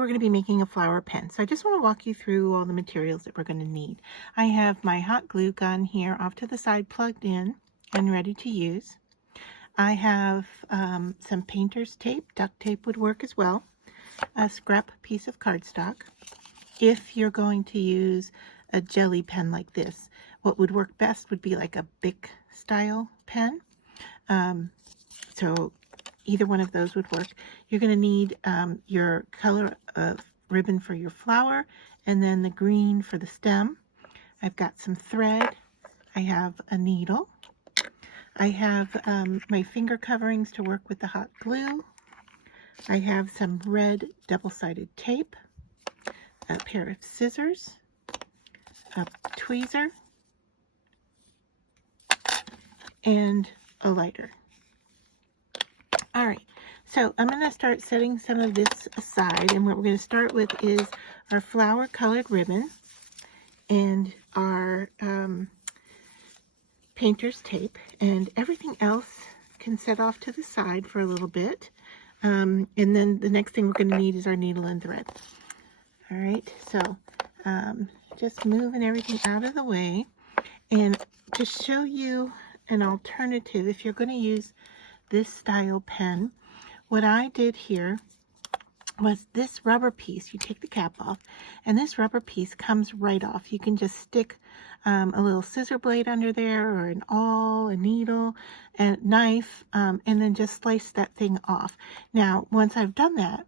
we're going to be making a flower pen. So I just want to walk you through all the materials that we're going to need. I have my hot glue gun here off to the side plugged in and ready to use. I have some painter's tape. Duct tape would work as well. A scrap piece of cardstock. If you're going to use a jelly pen like this, what would work best would be like a Bic style pen. So either one of those would work. You're going to need your color of ribbon for your flower, and then the green for the stem. I've got some thread. I have a needle. I have my finger coverings to work with the hot glue. I have some red double-sided tape, a pair of scissors, a tweezer, and a lighter. All right, so I'm going to start setting some of this aside, and what we're going to start with is our flower colored ribbon and our painter's tape, and everything else can set off to the side for a little bit. And then the next thing we're going to need is our needle and thread. All right, so just moving everything out of the way, and to show you an alternative, if you're going to use this style pen, what I did here was this rubber piece. You take the cap off, and this rubber piece comes right off. You can just stick a little scissor blade under there, or an awl, a needle, and knife, and then just slice that thing off. Now, once I've done that,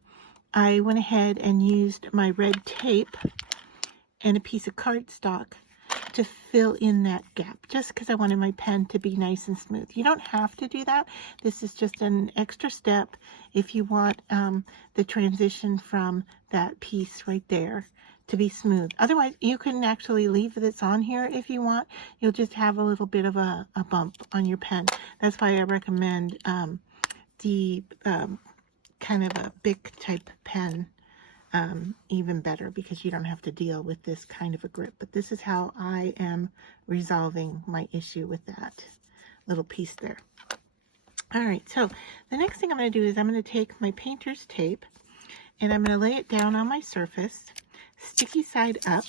I went ahead and used my red tape and a piece of cardstock to fill in that gap, just because I wanted my pen to be nice and smooth. You don't have to do that. This is just an extra step if you want the transition from that piece right there to be smooth. Otherwise, you can actually leave this on here if you want. You'll just have a little bit of a bump on your pen. That's why I recommend the kind of a Bic type pen even better, because you don't have to deal with this kind of a grip. But this is how I am resolving my issue with that little piece there. All right, so the next thing I'm going to do is I'm going to take my painter's tape and I'm going to lay it down on my surface, sticky side up,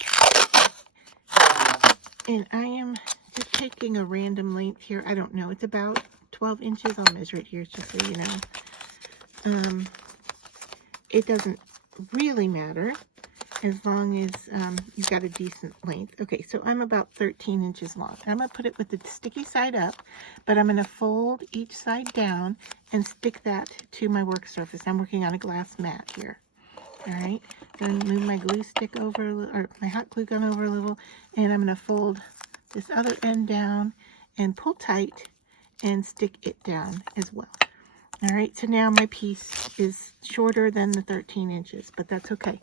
and I am just taking a random length here. I don't know, it's about 12 inches. I'll measure it here just so you know. It doesn't really matter as long as you've got a decent length. Okay, so I'm about 13 inches long. I'm going to put it with the sticky side up, but I'm going to fold each side down and stick that to my work surface. I'm working on a glass mat here. All right, I'm going to move my glue stick over, or my hot glue gun over a little, and I'm going to fold this other end down and pull tight and stick it down as well. All right, so now my piece is shorter than the 13 inches, but that's okay.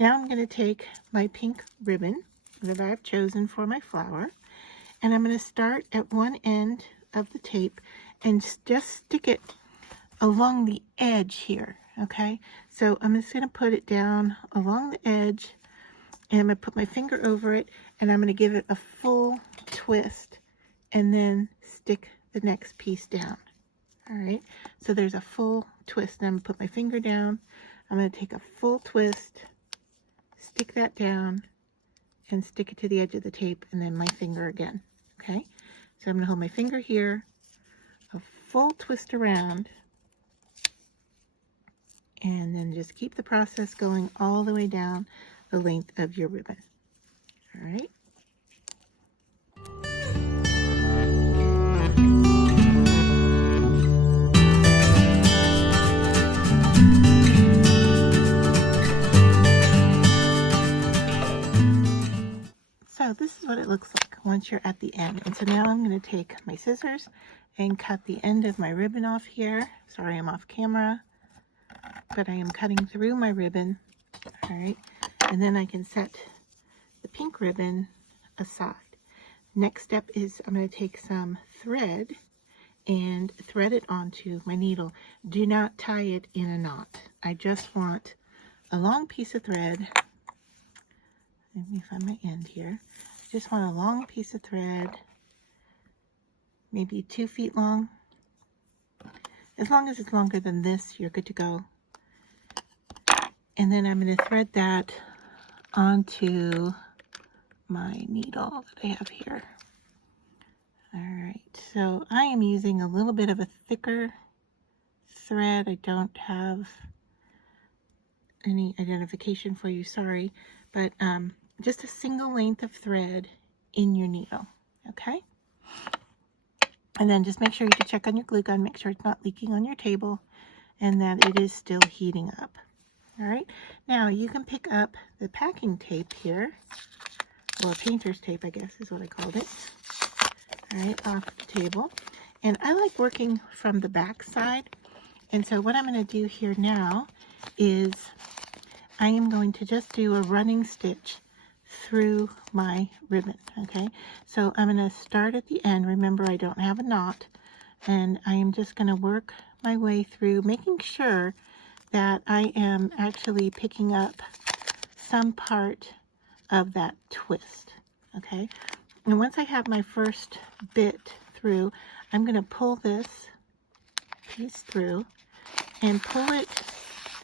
Now I'm going to take my pink ribbon that I've chosen for my flower, and I'm going to start at one end of the tape and just stick it along the edge here, okay? So I'm just going to put it down along the edge, and I'm going to put my finger over it, and I'm going to give it a full twist, and then stick the next piece down. All right, so there's a full twist. Now I'm going to put my finger down. I'm going to take a full twist, stick that down, and stick it to the edge of the tape, and then my finger again. Okay, so I'm going to hold my finger here, a full twist around, and then just keep the process going all the way down the length of your ribbon. All right. So this is what it looks like once you're at the end. And so now I'm going to take my scissors and cut the end of my ribbon off here. Sorry, I'm off camera, but I am cutting through my ribbon. All right, and then I can set the pink ribbon aside. Next step is I'm going to take some thread and thread it onto my needle. Do not tie it in a knot. I just want a long piece of thread. Let me find my end here. I just want a long piece of thread, maybe 2 feet long. As long as it's longer than this, you're good to go. And then I'm going to thread that onto my needle that I have here. All right, so I am using a little bit of a thicker thread. I don't have any identification for you, sorry, but just a single length of thread in your needle, okay? And then just make sure you check on your glue gun, make sure it's not leaking on your table, and that it is still heating up. All right, now you can pick up the packing tape here, or painter's tape, I guess is what I called it. All right, off the table. And I like working from the back side. And so what I'm going to do here now is I am going to just do a running stitch through my ribbon, okay? So I'm going to start at the end. Remember, I don't have a knot. And I am just going to work my way through, making sure that I am actually picking up some part of that twist, okay? And once I have my first bit through, I'm going to pull this piece through and pull it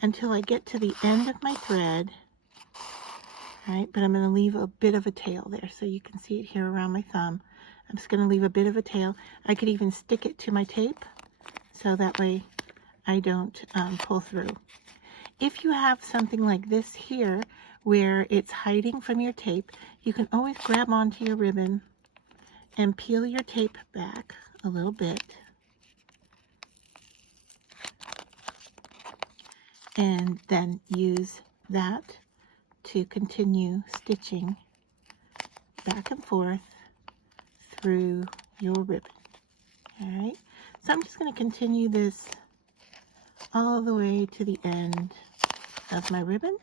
until I get to the end of my thread, all right? But I'm going to leave a bit of a tail there, so you can see it here around my thumb. I'm just going to leave a bit of a tail. I could even stick it to my tape, so that way I don't pull through. If you have something like this here, where it's hiding from your tape, you can always grab onto your ribbon and peel your tape back a little bit. And then use that to continue stitching back and forth through your ribbon. All right, so I'm just going to continue this all the way to the end of my ribbon.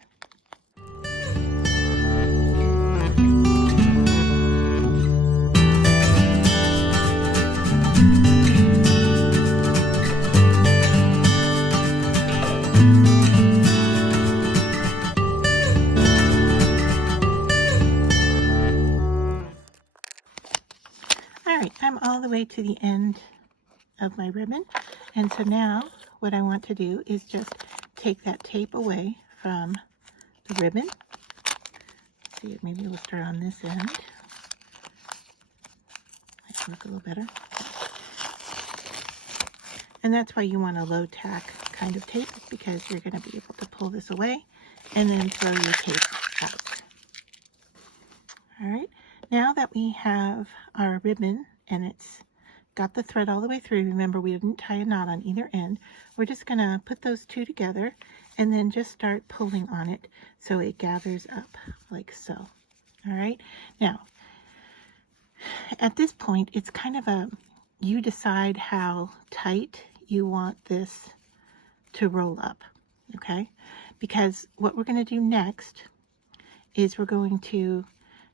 Alright, I'm all the way to the end of my ribbon, and so now what I want to do is just take that tape away from the ribbon. Let's see, maybe we'll start on this end. Might look a little better. And that's why you want a low tack kind of tape, because you're going to be able to pull this away and then throw your tape out. Alright, now that we have our ribbon and it's got the thread all the way through, remember we didn't tie a knot on either end, we're just going to put those two together and then just start pulling on it so it gathers up like so. Alright, now at this point it's kind of you decide how tight you want this to roll up, okay? Because what we're going to do next is we're going to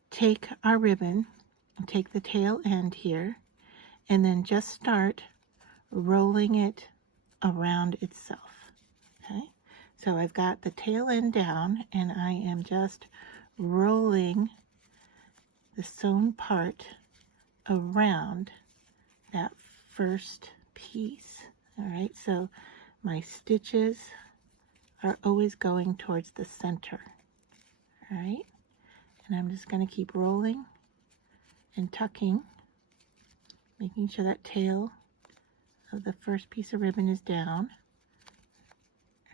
take our ribbon and take the tail end here and then just start rolling it around itself, okay? So I've got the tail end down and I am just rolling the sewn part around that first piece. All right, so my stitches are always going towards the center. All right, and I'm just going to keep rolling and tucking, making sure that tail of the first piece of ribbon is down.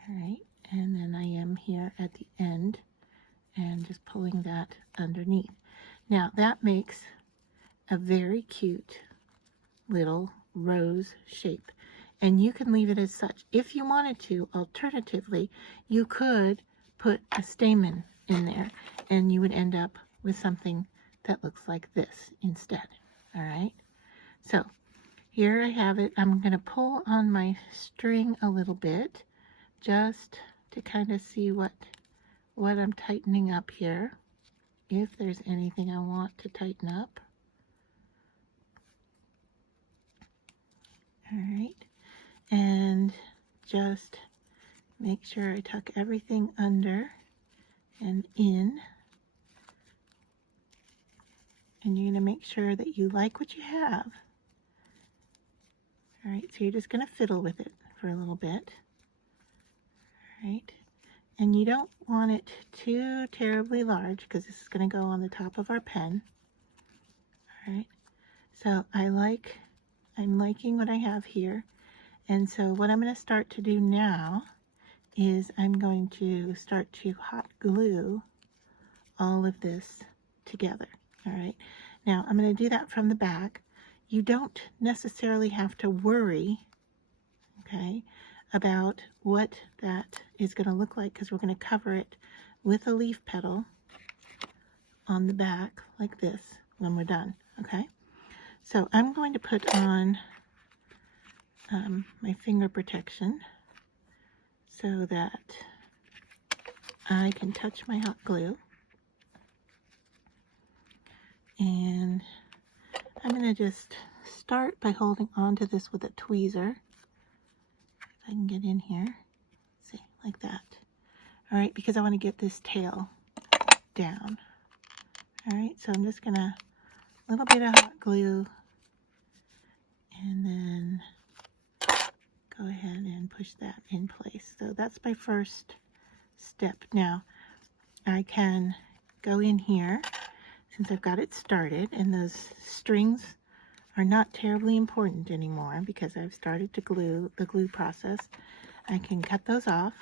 All right, and then I am here at the end and just pulling that underneath. Now that makes a very cute little rose shape, and you can leave it as such. If you wanted to, alternatively, you could put a stamen in there and you would end up with something that looks like this instead. All right, so here I have it. I'm going to pull on my string a little bit just to kind of see what I'm tightening up here, if there's anything I want to tighten up. All right, and just make sure I tuck everything under and in. And you're going to make sure that you like what you have. All right, so you're just going to fiddle with it for a little bit. All right, And you don't want it too terribly large because this is going to go on the top of our pen. All right, so I'm liking what I have here. And so what I'm going to start to do now is I'm going to start to hot glue all of this together. All right, now I'm going to do that from the back. You don't necessarily have to worry, okay, about what that is going to look like, because we're going to cover it with a leaf petal on the back like this when we're done. Okay, so I'm going to put on my finger protection so that I can touch my hot glue. And I'm going to just start by holding on to this with a tweezer. If I can get in here. See, like that. All right, because I want to get this tail down. All right, so I'm just going to, a little bit of hot glue, and then go ahead and push that in place. So that's my first step. Now, I can go in here, since I've got it started, and those strings are not terribly important anymore because I've started to glue the glue process. I can cut those off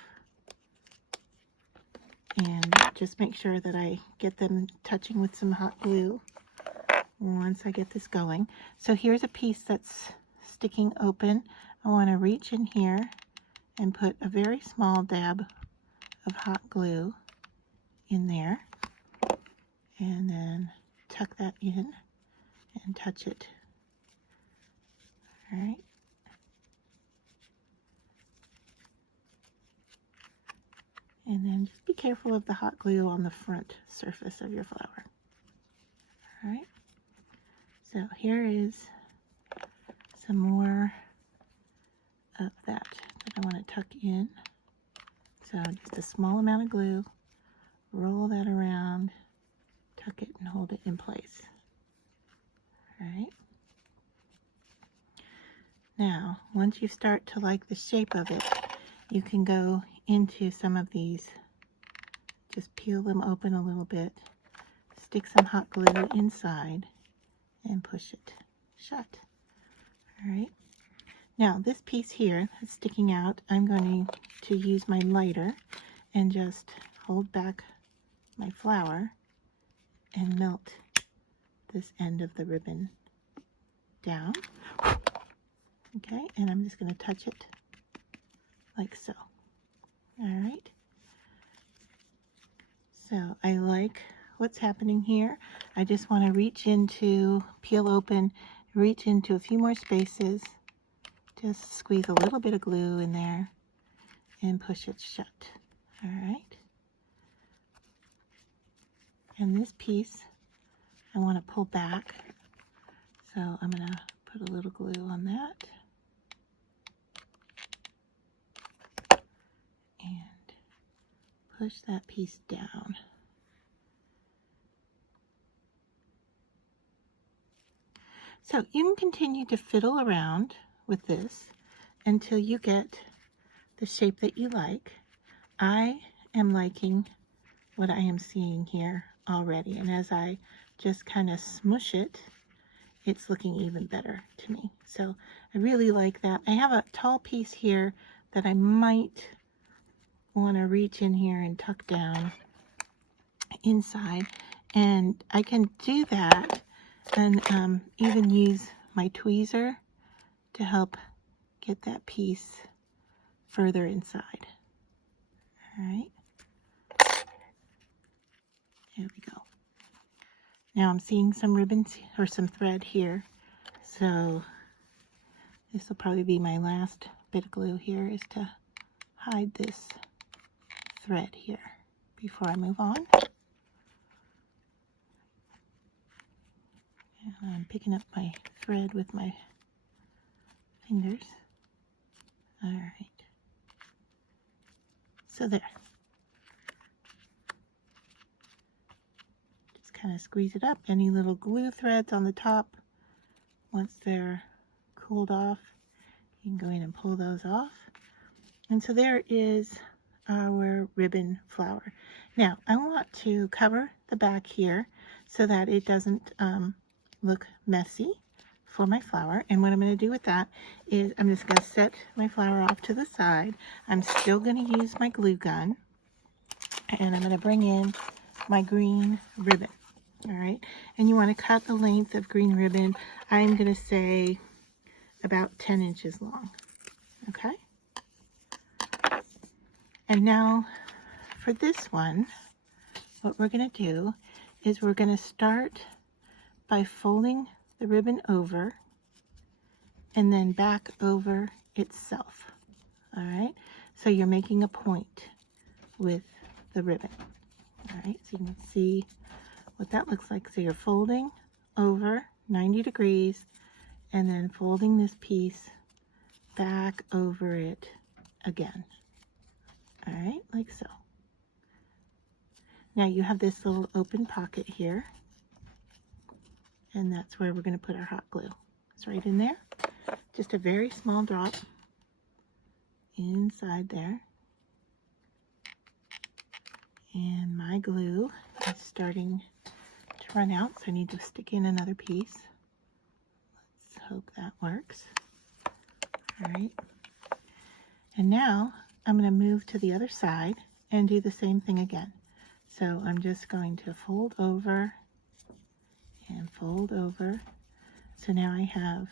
and just make sure that I get them touching with some hot glue once I get this going. So here's a piece that's sticking open. I want to reach in here and put a very small dab of hot glue in there, and then tuck that in and touch it. All right. And then just be careful of the hot glue on the front surface of your flower. All right. So here is some more of that I want to tuck in. So just a small amount of glue, roll that around, tuck it and hold it in place. All right. Now, once you start to like the shape of it, you can go into some of these, just peel them open a little bit, stick some hot glue inside, and push it shut. All right. Now, this piece here that's sticking out, I'm going to use my lighter and just hold back my flower and melt this end of the ribbon down. Okay, and I'm just going to touch it like so. All right. So I like what's happening here. I just want to reach into, peel open, reach into a few more spaces, just squeeze a little bit of glue in there and push it shut. All right. And this piece I want to pull back, so I'm going to put a little glue on that. And push that piece down. So you can continue to fiddle around with this until you get the shape that you like. I am liking what I am seeing here already, and as I just kind of smush it, it's looking even better to me. So I really like that. I have a tall piece here that I might want to reach in here and tuck down inside, and I can do that and even use my tweezer to help get that piece further inside. All right, there we go. Now I'm seeing some ribbons or some thread here, so this will probably be my last bit of glue here, is to hide this thread here before I move on. And I'm picking up my thread with my fingers. All right. So there. Just kind of squeeze it up. Any little glue threads on the top, once they're cooled off, you can go in and pull those off. And so there is our ribbon flower. Now I want to cover the back here so that it doesn't look messy for my flower. And what I'm going to do with that is I'm just going to set my flower off to the side. I'm still going to use my glue gun, and I'm going to bring in my green ribbon. All right, and you want to cut the length of green ribbon. I'm going to say about 10 inches long. Okay, and now for this one, what we're going to do is we're going to start by folding the ribbon over and then back over itself. All right, so you're making a point with the ribbon. All right, so you can see what that looks like. So you're folding over 90 degrees and then folding this piece back over it again. All right, like so. Now you have this little open pocket here, and that's where we're going to put our hot glue. It's right in there. Just a very small drop inside there. And my glue is starting to run out, so I need to stick in another piece. Let's hope that works. All right. And now I'm going to move to the other side and do the same thing again. So I'm just going to fold over and fold over. So now I have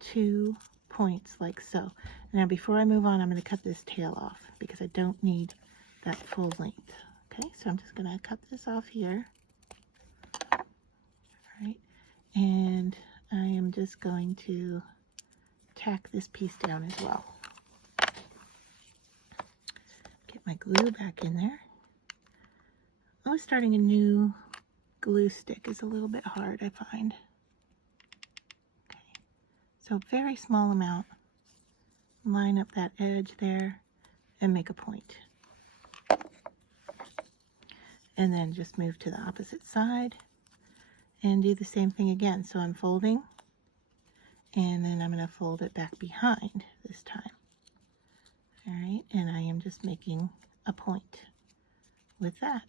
2 points like so. Now before I move on, I'm going to cut this tail off because I don't need that full length. Okay, so I'm just going to cut this off here. All right, and I am just going to tack this piece down as well. Get my glue back in there. Oh, starting a new glue stick is a little bit hard, I find. Okay, so very small amount. Line up that edge there and make a point. And then just move to the opposite side and do the same thing again. So I'm folding, and then I'm going to fold it back behind this time. All right, and I am just making a point with that.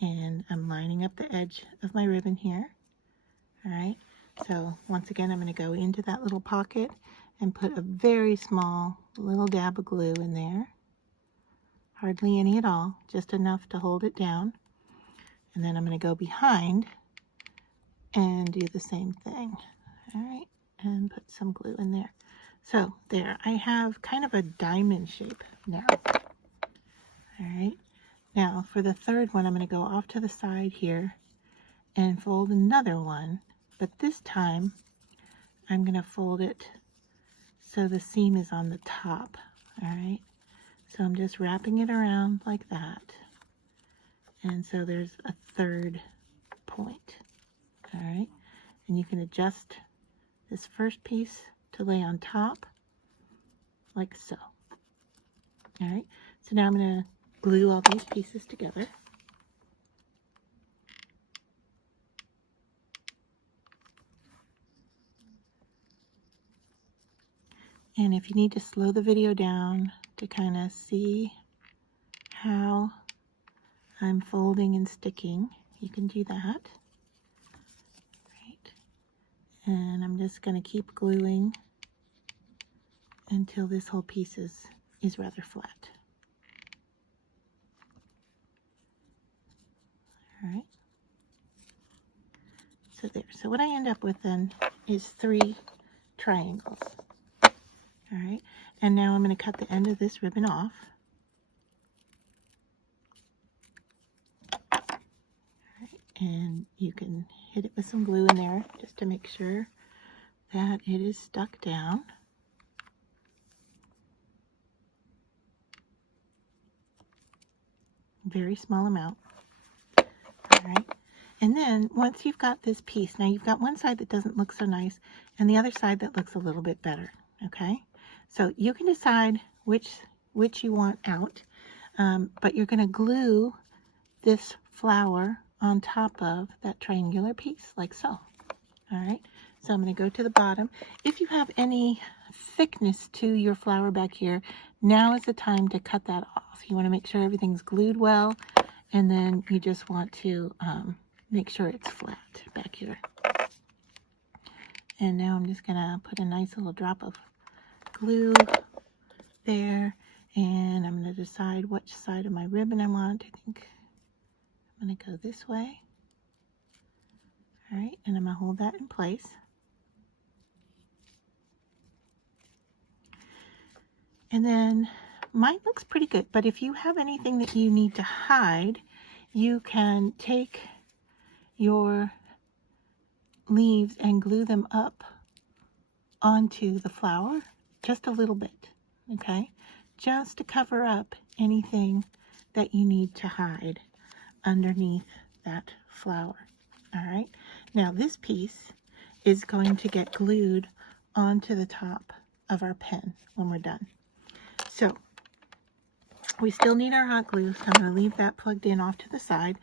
And I'm lining up the edge of my ribbon here. All right, so once again, I'm going to go into that little pocket and put a very small little dab of glue in there. Hardly any at all, just enough to hold it down. And then I'm going to go behind and do the same thing. All right, and put some glue in there. So there, I have kind of a diamond shape now. All right, now for the third one, I'm going to go off to the side here and fold another one, but this time I'm going to fold it so the seam is on the top. All right, so I'm just wrapping it around like that. And so there's a third point. All right, and you can adjust this first piece to lay on top like so. All right, so now I'm going to glue all these pieces together. And if you need to slow the video down to kind of see how I'm folding and sticking, you can do that. Right. And I'm just going to keep gluing until this whole piece is rather flat. All right. So there. So what I end up with then is 3 triangles. All right. And now I'm going to cut the end of this ribbon off. And you can hit it with some glue in there just to make sure that it is stuck down. Very small amount. All right. And then once you've got this piece, now you've got one side that doesn't look so nice and the other side that looks a little bit better. Okay. So you can decide which you want out, but you're going to glue this flower on top of that triangular piece like so. All right, So I'm going to go to the bottom. If you have any thickness to your flower back here, now is the time to cut that off. You want to make sure everything's glued well, and then you just want to make sure it's flat back here. And now I'm just going to put a nice little drop of glue there, and I'm going to decide which side of my ribbon I want. I think I'm going to go this way. All right, and I'm going to hold that in place. And then mine looks pretty good, but if you have anything that you need to hide, you can take your leaves and glue them up onto the flower just a little bit, okay? Just to cover up anything that you need to hide underneath that flower. All right, now this piece is going to get glued onto the top of our pen when we're done. So we still need our hot glue, so I'm going to leave that plugged in off to the side,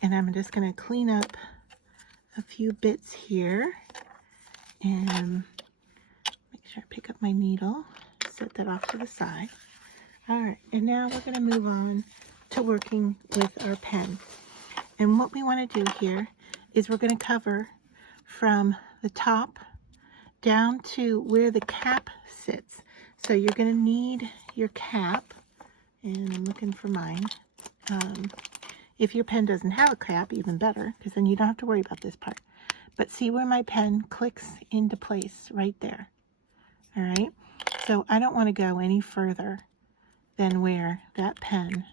and I'm just going to clean up a few bits here and make sure I pick up my needle, set that off to the side. All right, and now we're going to move on to working with our pen. And what we want to do here is we're going to cover from the top down to where the cap sits. So you're going to need your cap, and I'm looking for mine. If your pen doesn't have a cap, even better, because then you don't have to worry about this part. But see where my pen clicks into place right there. All right, so I don't want to go any further than where that pen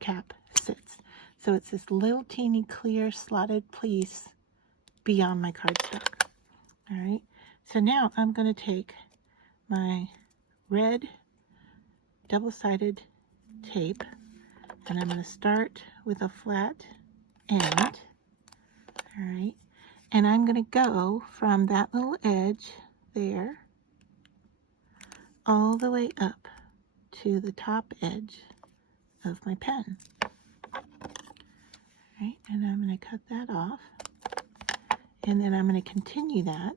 cap sits. So it's this little teeny clear slotted piece beyond my cardstock. All right, so now I'm going to take my red double-sided tape, and I'm going to start with a flat end. All right, and I'm going to go from that little edge there all the way up to the top edge of my pen. All right, and I'm going to cut that off, and then I'm going to continue that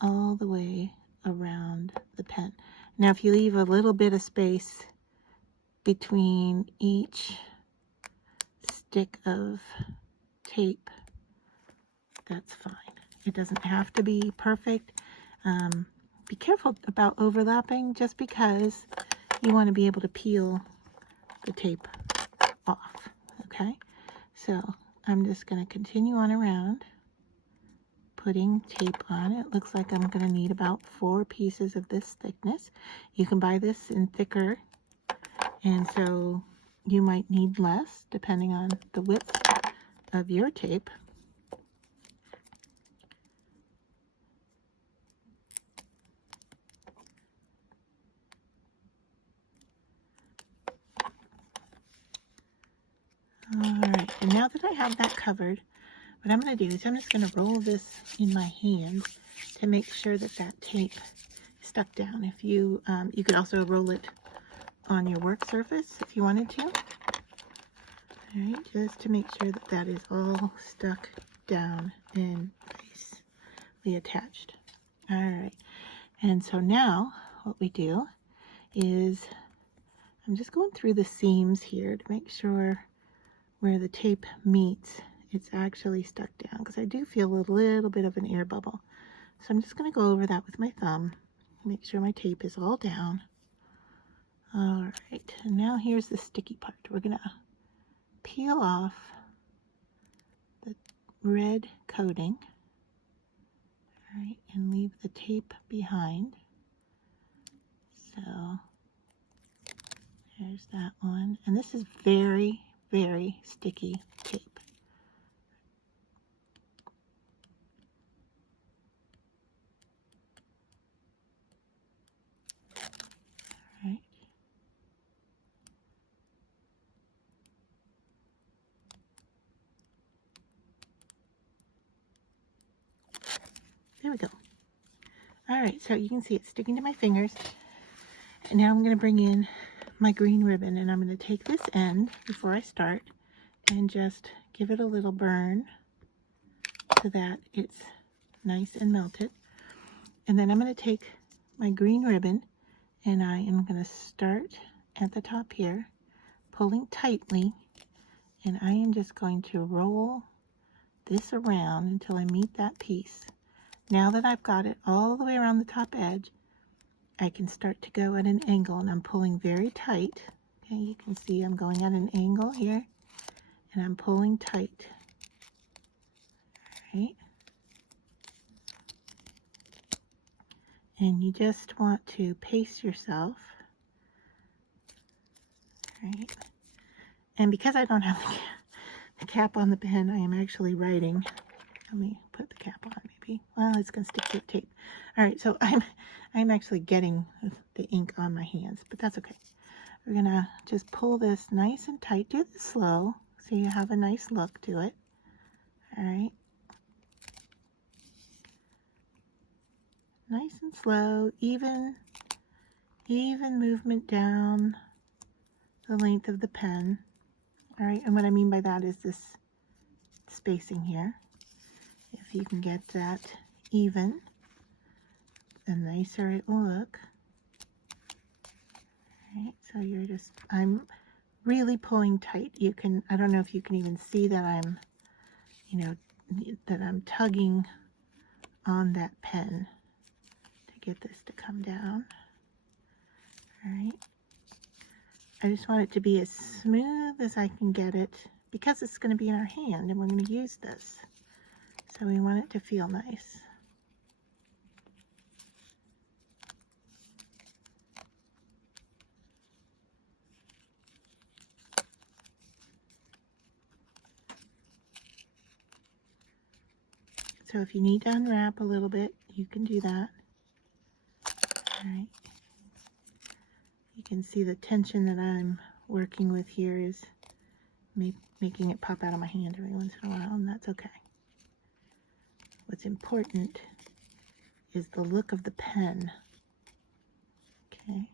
all the way around the pen. Now if you leave a little bit of space between each stick of tape, that's fine. It doesn't have to be perfect. Be careful about overlapping, just because you want to be able to peel the tape off, okay? So I'm just going to continue on around, putting tape on. It looks like I'm going to need about 4 pieces of this thickness. You can buy this in thicker, and so you might need less depending on the width of your tape. All right, and now that I have that covered, what I'm going to do is I'm just going to roll this in my hand to make sure that that tape is stuck down. If you, you could also roll it on your work surface if you wanted to. All right, just to make sure that that is all stuck down and nicely attached. All right, and so now what we do is I'm just going through the seams here to make sure where the tape meets, it's actually stuck down, because I do feel a little bit of an air bubble. So I'm just going to go over that with my thumb, make sure my tape is all down. All right, and now here's the sticky part. We're going to peel off the red coating, all right, and leave the tape behind. So there's that one, and this is very, very sticky tape. All right. There we go. All right, so you can see it's sticking to my fingers. And now I'm going to bring in my green ribbon, and I'm going to take this end before I start and just give it a little burn so that it's nice and melted. And then I'm going to take my green ribbon and I am going to start at the top here, pulling tightly, and I am just going to roll this around until I meet that piece. Now that I've got it all the way around the top edge, I can start to go at an angle, and I'm pulling very tight. Okay, you can see I'm going at an angle here, and I'm pulling tight. All right. And you just want to pace yourself. All right. And because I don't have the cap on the pen, I am actually writing. Let me put the cap on, maybe. Well, it's going to stick to the tape. All right, so I'm actually getting the ink on my hands, but that's okay. We're going to just pull this nice and tight. Do this slow so you have a nice look to it. All right. Nice and slow, even movement down the length of the pen. All right, and what I mean by that is this spacing here. If you can get that even, the nicer it will look. All right, so you're just, I'm really pulling tight. You can, I don't know if you can even see that I'm, that I'm tugging on that pen to get this to come down. All right. I just want it to be as smooth as I can get it because it's going to be in our hand and we're going to use this. So we want it to feel nice. So if you need to unwrap a little bit, you can do that. All right. You can see the tension that I'm working with here is making it pop out of my hand every once in a while, and that's okay. What's important is the look of the pen. Okay.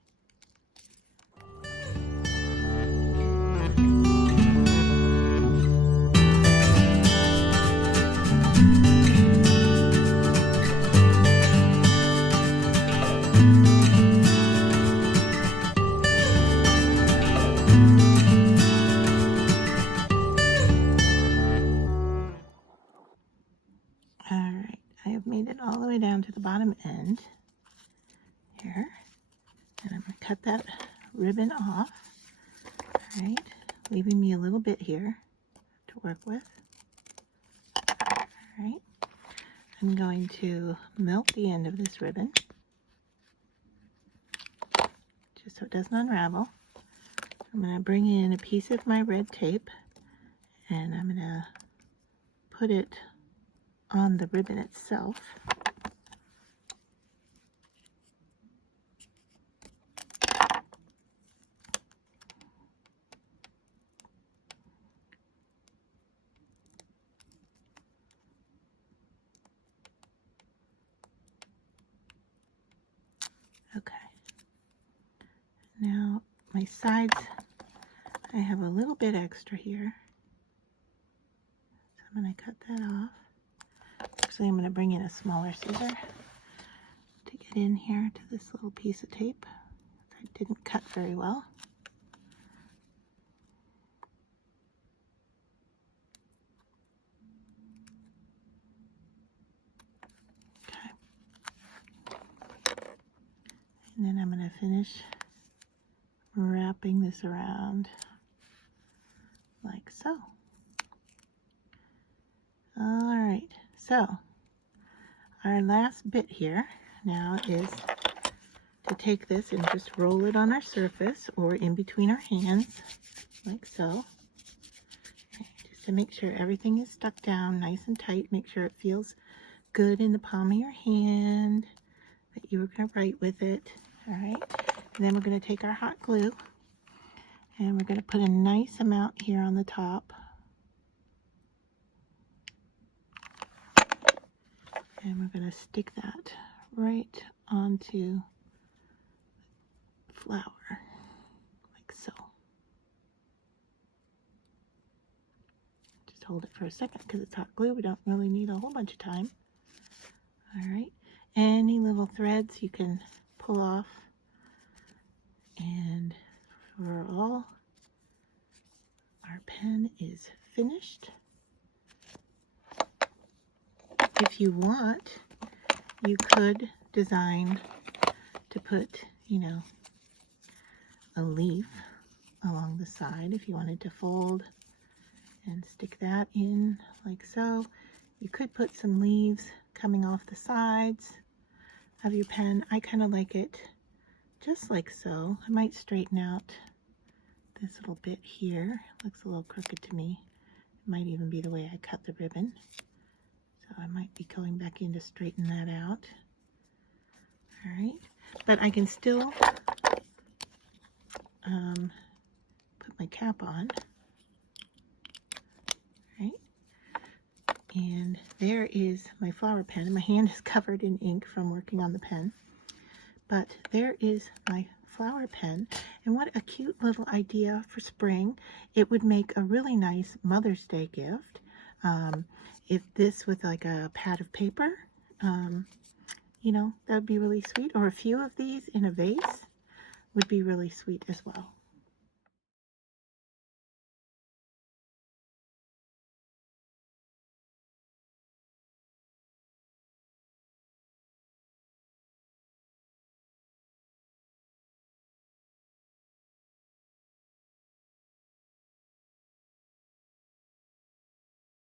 Alright, I have made it all the way down to the bottom end here, and I'm going to cut that ribbon off, alright, leaving me a little bit here to work with. Alright, I'm going to melt the end of this ribbon, just so it doesn't unravel. I'm going to bring in a piece of my red tape, and I'm going to put it on the ribbon itself. Okay. Now my sides, I have a little bit extra here. So I'm going to cut that off. Actually, I'm going to bring in a smaller scissor to get in here to this little piece of tape that didn't cut very well. Okay. And then I'm going to finish wrapping this around like so. All right, so our last bit here now is to take this and just roll it on our surface or in between our hands, like so. Just to make sure everything is stuck down nice and tight. Make sure it feels good in the palm of your hand, that you were going to write with it. All right, and then we're going to take our hot glue and we're going to put a nice amount here on the top. And we're going to stick that right onto the flower, like so. Just hold it for a second because it's hot glue. We don't really need a whole bunch of time. All right, any little threads you can pull off, and we're all, our pen is finished. If you want, you could design to put, you know, a leaf along the side if you wanted to fold and stick that in like so. You could put some leaves coming off the sides of your pen. I kind of like it just like so. I might straighten out this little bit here. Looks a little crooked to me. It might even be the way I cut the ribbon. So I might be going back in to straighten that out. All right, but I can still put my cap on. Right, and there is my flower pen. My hand is covered in ink from working on the pen, but there is my flower pen. And what a cute little idea for spring. It would make a really nice Mother's Day gift. If this with like a pad of paper, you know, that would be really sweet. Or a few of these in a vase would be really sweet as well.